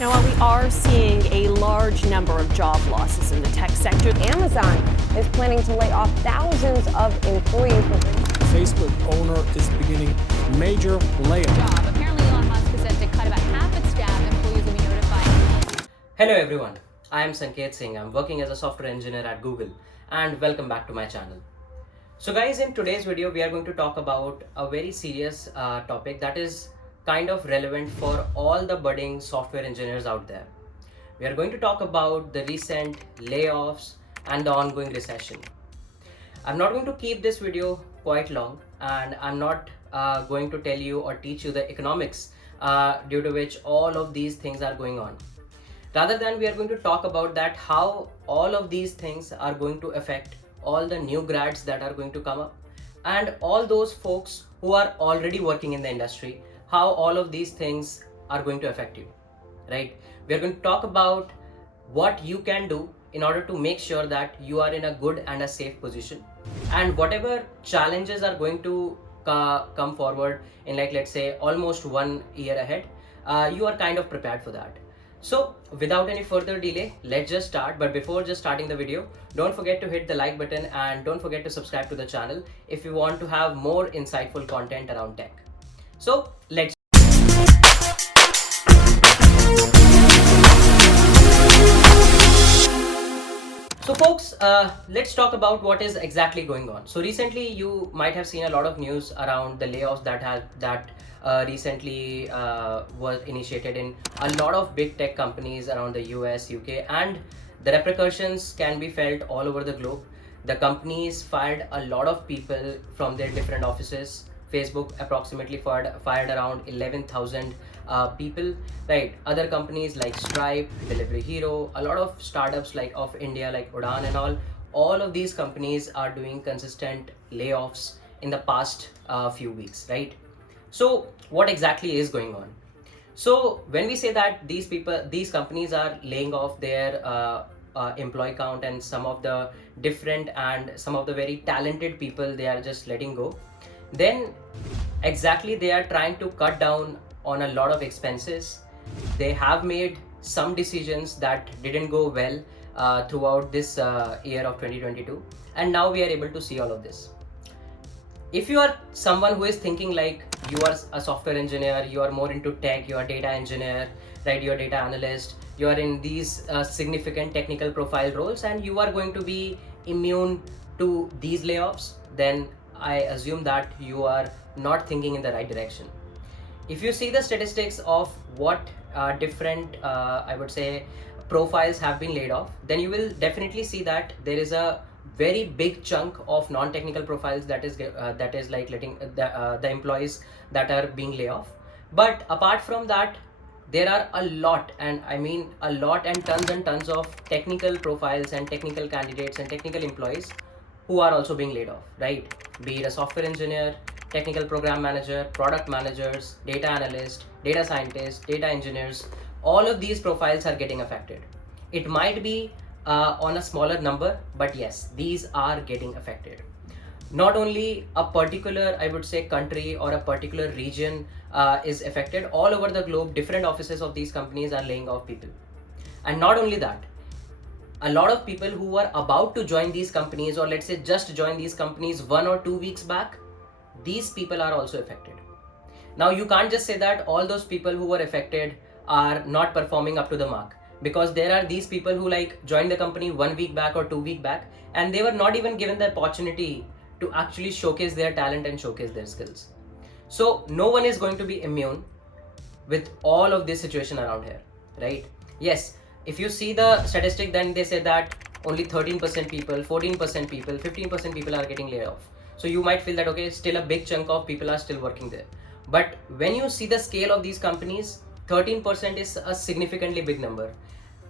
Now, while we are seeing a large number of job losses in the tech sector, Amazon is planning to lay off thousands of employees. Facebook owner is beginning major layoffs. Apparently, Elon Musk is set to cut about half its staff. Employees will be notified. Hello everyone, I am Sanket Singh. I'm working as a software engineer at Google and welcome back to my channel. So guys, in today's video we are going to talk about a very serious topic that is kind of relevant for all the budding software engineers out there. We are going to talk about the recent layoffs and the ongoing recession. I'm not going to keep this video quite long, and I'm not going to tell you or teach you the economics due to which all of these things are going on. Rather than we are going to talk about that how all of these things are going to affect all the new grads that are going to come up and all those folks who are already working in the industry, how all of these things are going to affect you, right? We are going to talk about what you can do in order to make sure that you are in a good and a safe position, and whatever challenges are going to come forward in, like, let's say almost 1 year ahead, you are kind of prepared for that. So without any further delay, let's just start. But before just starting the video, don't forget to hit the like button and don't forget to subscribe to the channel if you want to have more insightful content around tech. So let's So folks, let's talk about what is exactly going on. So recently you might have seen a lot of news around the layoffs that recently was initiated in a lot of big tech companies around the US, UK, and the repercussions can be felt all over the globe. The companies fired a lot of people from their different offices. Facebook approximately fired around 11,000 people, right? Other companies like Stripe, Delivery Hero, a lot of startups like of India like Udaan and all of these companies are doing consistent layoffs in the past few weeks, right? So what exactly is going on? So when we say that these companies are laying off their employee count, and some of the different and some of the very talented people they are just letting go, then exactly they are trying to cut down on a lot of expenses. They have made some decisions that didn't go well throughout this year of 2022, and now we are able to see all of this. If you are someone who is thinking like you are a software engineer, you are more into tech, you are data engineer, right, you're data analyst, you are in these significant technical profile roles and you are going to be immune to these layoffs, then I assume that you are not thinking in the right direction. If you see the statistics of what different I would say profiles have been laid off, then you will definitely see that there is a very big chunk of non-technical profiles that is like letting the employees that are being laid off. But apart from that, there are a lot, and I mean a lot, and tons of technical profiles and technical candidates and technical employees who are also being laid off, right? Be it a software engineer, technical program manager, product managers, data analyst, data scientists, data engineers, all of these profiles are getting affected. It might be on a smaller number, but yes, these are getting affected. Not only a particular, I would say, country or a particular region is affected. All over the globe, different offices of these companies are laying off people. And not only that, a lot of people who were about to join these companies, or let's say just join these companies 1 or 2 weeks back, these people are also affected. Now you can't just say that all those people who were affected are not performing up to the mark, because there are these people who like joined the company 1 week back or 2 weeks back and they were not even given the opportunity to actually showcase their talent and showcase their skills. So no one is going to be immune with all of this situation around here, right? Yes, if you see the statistic, then they say that only 13% people, 14% people, 15% people are getting laid off. So you might feel that, okay, still a big chunk of people are still working there. But when you see the scale of these companies, 13% is a significantly big number.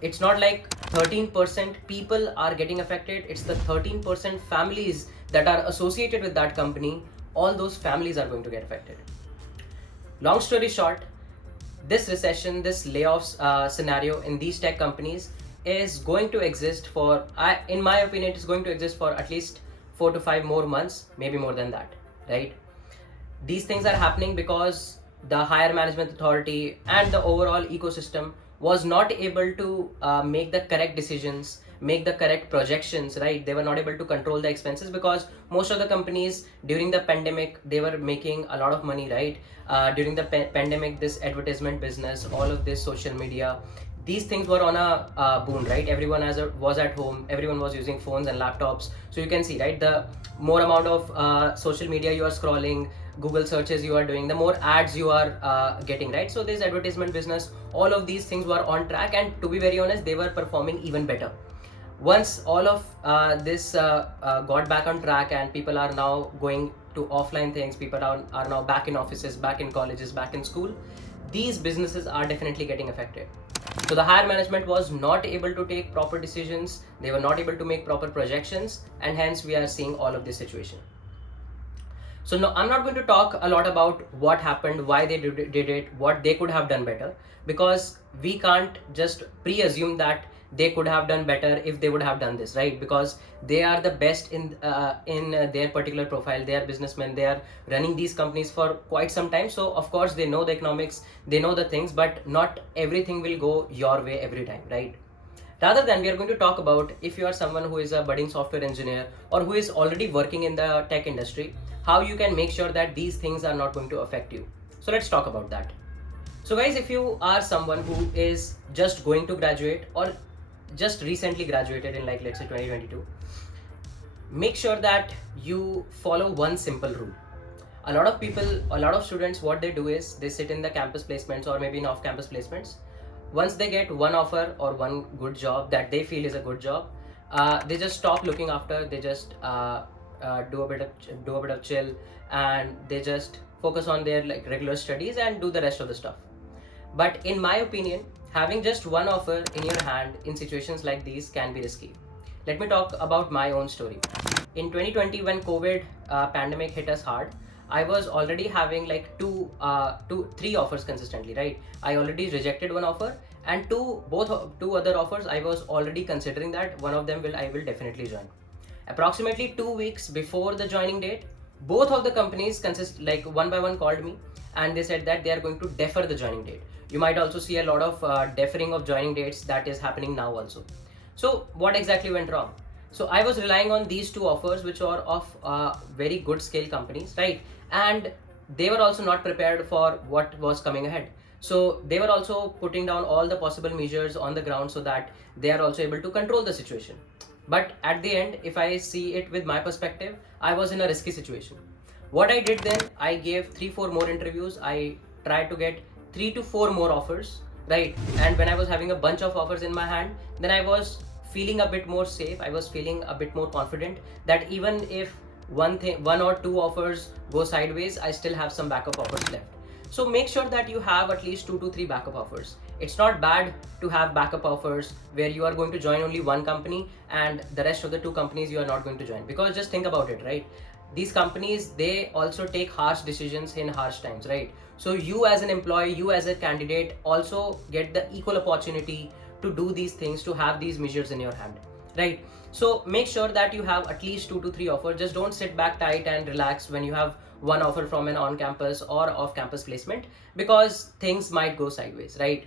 It's not like 13% people are getting affected, it's the 13% families that are associated with that company. All those families are going to get affected. Long story short, this recession, this layoffs scenario in these tech companies is going to exist for, in my opinion, it's going to exist for at least 4 to 5 more months, maybe more than that, right? These things are happening because the higher management authority and the overall ecosystem was not able to make the correct decisions, make the correct projections, right? They were not able to control the expenses because most of the companies during the pandemic, they were making a lot of money, right? During the pandemic, this advertisement business, all of this social media, these things were on a boom, right? Everyone was at home, everyone was using phones and laptops. So you can see, right, the more amount of social media you are scrolling, Google searches you are doing, the more ads you are getting, right? So this advertisement business, all of these things were on track, and to be very honest, they were performing even better. Once all of this got back on track and people are now going to offline things, people are now back in offices, back in colleges, back in school, these businesses are definitely getting affected. So the higher management was not able to take proper decisions, they were not able to make proper projections, and hence we are seeing all of this situation. So no, I'm not going to talk a lot about what happened, why they did it, what they could have done better, because we can't just pre-assume that they could have done better if they would have done this, right? Because they are the best in their particular profile. They are businessmen, they are running these companies for quite some time, so of course they know the economics, they know the things, but not everything will go your way every time, right? Rather than, we are going to talk about, if you are someone who is a budding software engineer or who is already working in the tech industry, how you can make sure that these things are not going to affect you. So let's talk about that. So guys, if you are someone who is just going to graduate or just recently graduated in, like, let's say 2022, make sure that you follow one simple rule. A lot of people, a lot of students, what they do is they sit in the campus placements or maybe in off-campus placements. Once they get one offer or one good job that they feel is a good job, they just stop looking after. They just do a bit of chill, and they just focus on their, like, regular studies and do the rest of the stuff. But in my opinion, having just one offer in your hand in situations like these can be risky. Let me talk about my own story. In 2020, when COVID pandemic hit us hard, I was already having like three offers consistently, right? I already rejected one offer, and two other offers I was already considering that one of them I will definitely join. Approximately 2 weeks before the joining date, both of the companies one by one called me, and they said that they are going to defer the joining date. You might also see a lot of deferring of joining dates that is happening now also. So what exactly went wrong? So I was relying on these two offers, which are of very good scale companies, right? And they were also not prepared for what was coming ahead. So they were also putting down all the possible measures on the ground so that they are also able to control the situation. But at the end, if I see it with my perspective, I was in a risky situation. What I did then, I gave 3-4 more interviews. I tried to get 3 to 4 more offers, right? And when I was having a bunch of offers in my hand, then I was feeling a bit more safe. I was feeling a bit more confident that even if one or two offers go sideways, I still have some backup offers left. So make sure that you have at least 2 to 3 backup offers. It's not bad to have backup offers where you are going to join only one company and the rest of the 2 companies you are not going to join. Because just think about it, right? These companies, they also take harsh decisions in harsh times, right? So you as an employee, you as a candidate also get the equal opportunity to do these things, to have these measures in your hand, right? So make sure that you have at least 2 to 3 offers. Just don't sit back tight and relax when you have one offer from an on-campus or off-campus placement, because things might go sideways, right?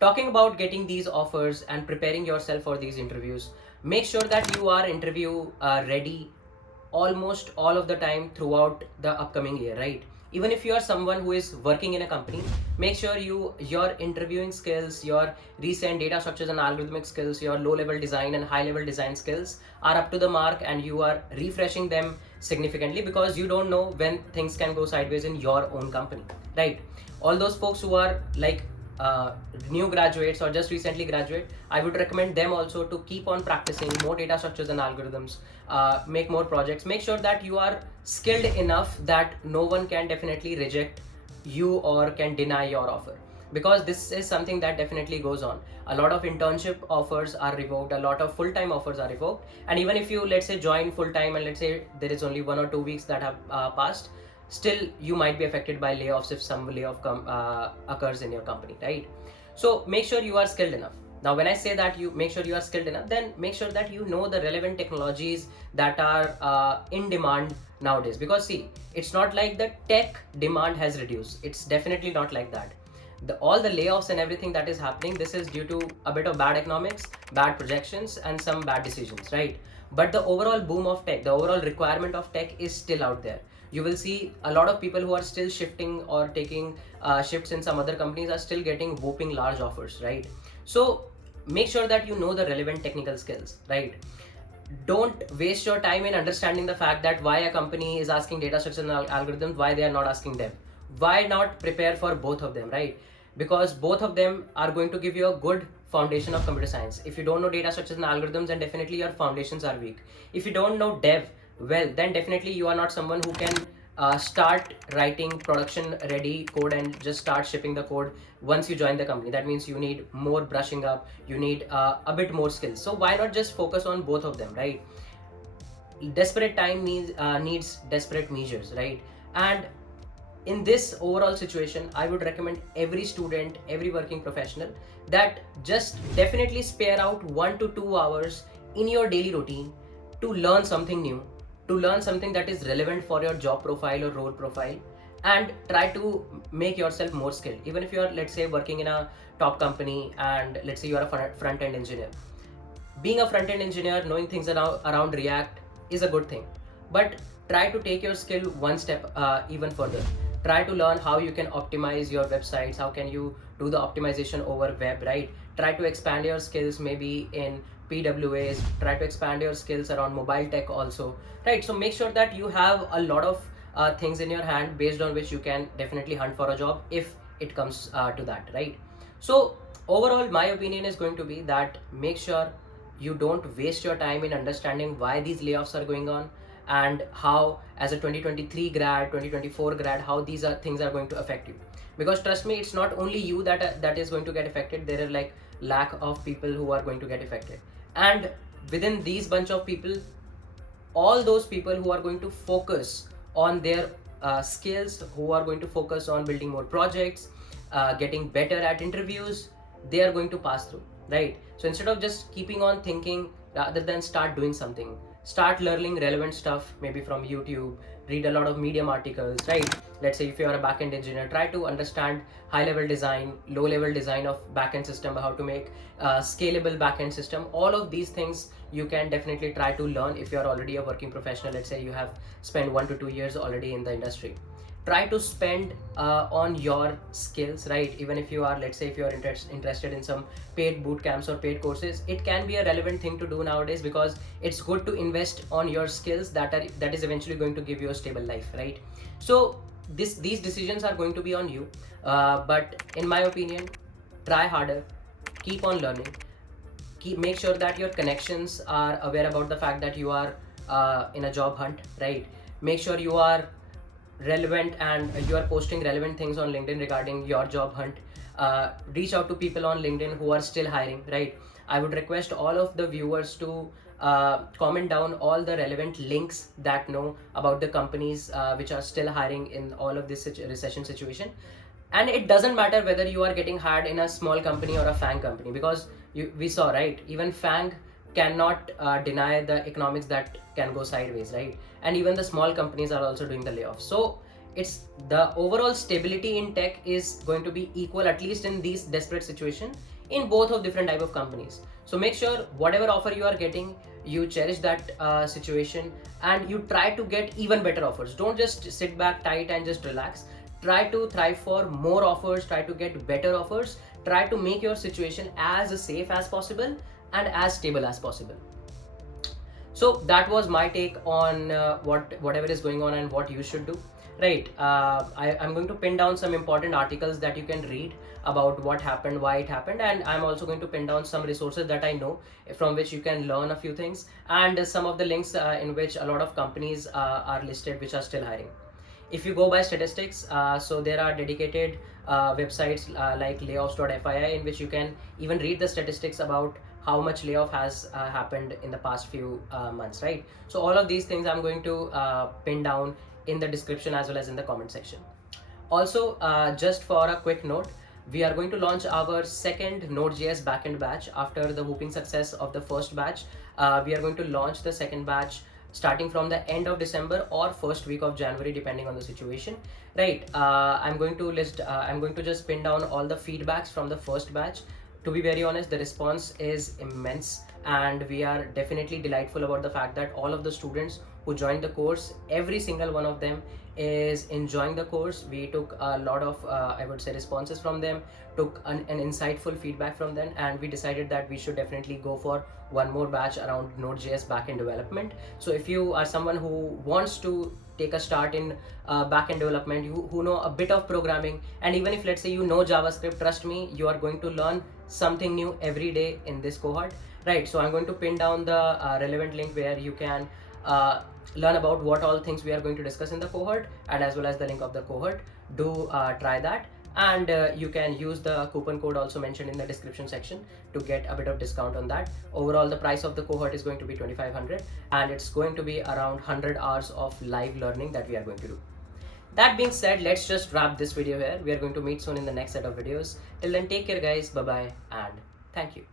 Talking about getting these offers and preparing yourself for these interviews, make sure that you are interview ready almost all of the time throughout the upcoming year, right? Even if you are someone who is working in a company, make sure your interviewing skills, your recent data structures and algorithmic skills, your low-level design and high-level design skills are up to the mark, and you are refreshing them significantly, because you don't know when things can go sideways in your own company, right? All those folks who are like new graduates or just recently graduate, I would recommend them also to keep on practicing more data structures and algorithms, make more projects, make sure that you are skilled enough that no one can definitely reject you or can deny your offer, because this is something that definitely goes on. A lot of internship offers are revoked, a lot of full-time offers are revoked, and even if you, let's say, join full-time and let's say there is only 1 or 2 weeks that have passed, still you might be affected by layoffs if some layoff occurs in your company, right? So make sure you are skilled enough. Now, when I say that you make sure you are skilled enough, then make sure that you know the relevant technologies that are in demand nowadays. Because see, it's not like the tech demand has reduced. It's definitely not like that. All the layoffs and everything that is happening, this is due to a bit of bad economics, bad projections, and some bad decisions, right? But the overall boom of tech, the overall requirement of tech is still out there. You will see a lot of people who are still shifting or taking shifts in some other companies are still getting whooping large offers, right? So make sure that you know the relevant technical skills, right? Don't waste your time in understanding the fact that why a company is asking data structures and algorithms, why they are not asking them. Why not prepare for both of them, right? Because both of them are going to give you a good foundation of computer science. If you don't know data structures and algorithms, then definitely your foundations are weak. If you don't know dev well, then definitely you are not someone who can start writing production ready code and just start shipping the code once you join the company. That means you need more brushing up, you need a bit more skills. So why not just focus on both of them, right? Desperate time needs desperate measures, right? And in this overall situation, I would recommend every student, every working professional that just definitely spare out 1 to 2 hours in your daily routine to learn something new, to learn something that is relevant for your job profile or role profile, and try to make yourself more skilled. Even if you are, let's say, working in a top company and let's say you are a front-end engineer. Being a front-end engineer, knowing things around React is a good thing, but try to take your skill one step even further. Try to learn how you can optimize your websites, how can you do the optimization over web, right? Try to expand your skills maybe in PWAs, try to expand your skills around mobile tech also, right? So make sure that you have a lot of things in your hand based on which you can definitely hunt for a job if it comes to that, right? So overall, my opinion is going to be that make sure you don't waste your time in understanding why these layoffs are going on, and how as a 2023 grad, 2024 grad, how these things are going to affect you. Because trust me, it's not only you that is going to get affected. There are like lack of people who are going to get affected, and within these bunch of people, all those people who are going to focus on their skills, who are going to focus on building more projects, getting better at interviews, they are going to pass through, right? So instead of just keeping on thinking, rather than start doing something, start learning relevant stuff maybe from YouTube, read a lot of Medium articles, right? Let's say if you are a backend engineer, try to understand high-level design, low-level design of backend system, how to make scalable backend system. All of these things you can definitely try to learn if you are already a working professional. Let's say you have spent 1 to 2 years already in the industry. Try to spend on your skills, right? Even if you are, let's say if you are interested in some paid boot camps or paid courses, it can be a relevant thing to do nowadays, because it's good to invest on your skills that is eventually going to give you a stable life, right? So these decisions are going to be on you, but in my opinion, try harder, keep on learning, make sure that your connections are aware about the fact that you are in a job hunt, right? Make sure you are relevant and you are posting relevant things on LinkedIn regarding your job hunt. Reach out to people on LinkedIn who are still hiring, right? I would request all of the viewers to comment down all the relevant links that know about the companies which are still hiring in all of this recession situation. And it doesn't matter whether you are getting hired in a small company or a FANG company, because we saw, right, even FANG cannot deny the economics that can go sideways, right? And even the small companies are also doing the layoffs. So it's the overall stability in tech is going to be equal, at least in these desperate situations, in both of different type of companies. So make sure whatever offer you are getting, you cherish that situation, and you try to get even better offers. Don't just sit back tight and just relax. Try to thrive for more offers, try to get better offers, try to make your situation as safe as possible and as stable as possible. So that was my take on whatever is going on and what you should do, right? I'm going to pin down some important articles that you can read about what happened, why it happened, and I'm also going to pin down some resources that I know from which you can learn a few things, and some of the links in which a lot of companies are listed which are still hiring. If you go by statistics, so there are dedicated websites like layoffs.fyi in which you can even read the statistics about how much layoff has happened in the past few months, right? So all of these things I'm going to pin down in the description as well as in the comment section. Also, just for a quick note, we are going to launch our second Node.js backend batch after the whooping success of the first batch. We are going to launch the second batch starting from the end of December or first week of January, depending on the situation. Right. I'm going to just pin down all the feedbacks from the first batch. To be very honest, the response is immense, and we are definitely delightful about the fact that all of the students who joined the course, every single one of them is enjoying the course. We took a lot of I would say responses from them, took an insightful feedback from them, and we decided that we should definitely go for one more batch around Node.js backend development. So if you are someone who wants to take a start in backend development, who know a bit of programming, and even if let's say you know JavaScript, trust me, you are going to learn something new every day in this cohort, right? So I'm going to pin down the relevant link where you can learn about what all things we are going to discuss in the cohort, and as well as the link of the cohort. Do try that, and you can use the coupon code also mentioned in the description section to get a bit of discount on that. Overall, the price of the cohort is going to be 2,500, and it's going to be around 100 hours of live learning that we are going to do. That being said, let's just wrap this video here. We are going to meet soon in the next set of videos. Till then, take care guys, bye bye, and thank you.